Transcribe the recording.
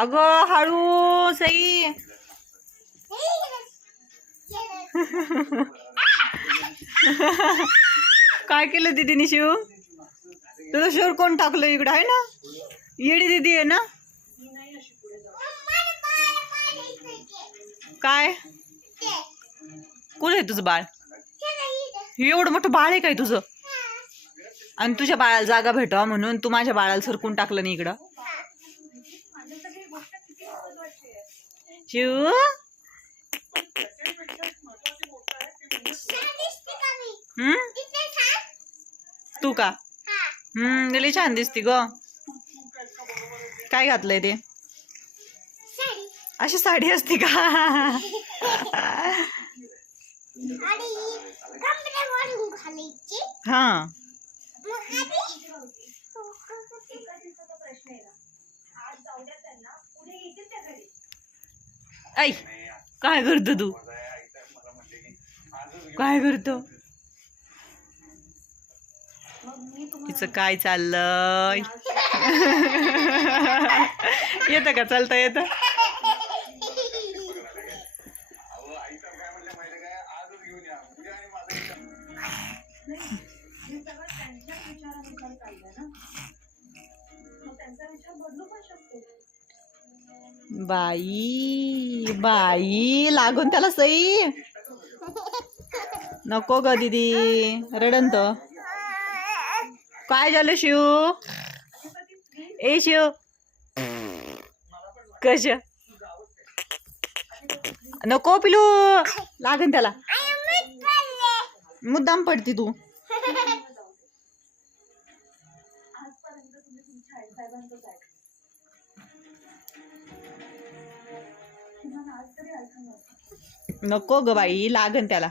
अगं हळू सई. काय केलं दीदीने शिव? तुझं शोर कोण टाकलं इकडं आहे ना? येडी दीदी आहे ना? काय कुठे आहे तुझं बाळ? एवढं मोठं बाळ आहे काय तुझं? आणि तुझ्या बाळाला जागा भेटावा म्हणून तू माझ्या बाळाला सरकून टाकलं नाही इकडं. शिव तू का? लई छान दिसती ग. काय घातलंय ते? अशी साडी असते का? हा ऐ काय करतो तू? काय करतो? तिचं काय चाललंय? येतं का? चालता येतं? बाई बाई लागून त्याला सई. नको ग दीदी रडन तर. काय झालं शिव? ए शिव कश नको पिलू लागन त्याला. मुद्दाम पडती तू. नको ग बाई लागन त्याला.